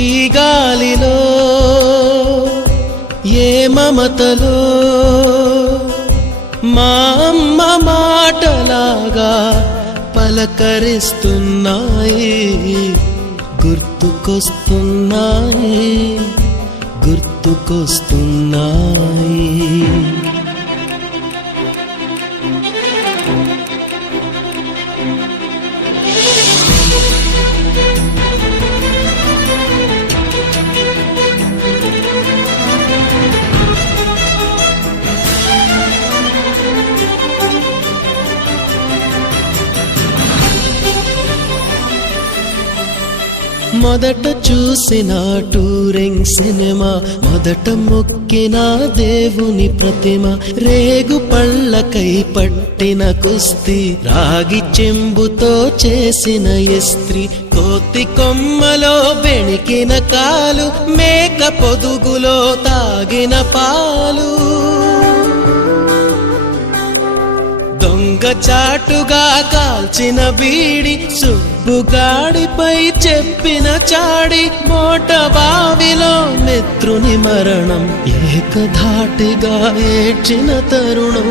ఈ గాలిలో ఏ మమతలో మా అమ్మ మాటలాగా పలకరిస్తున్నాయి, గుర్తుకొస్తున్నాయి, గుర్తుకొస్తున్నాయి. మొదట చూసిన టూరింగ్ సినిమా, మొదట మొక్కిన దేవుని ప్రతిమ, రేగు పళ్ళకై పట్టిన కుస్తీ, రాగి చెంబుతో చేసిన ఇస్త్రీ, కోతి కొమ్మలో బెణికిన కాలు, మేక పొదుగులో తాగిన పాలు, దొంగ చాటుగా కాల్చిన బీడి, సుబ్బుగాడిపై చెప్పిన చాడి, మోట బావిలో మిత్రుని మరణం, ఏకధాటిగా ఏడ్చిన తరుణం.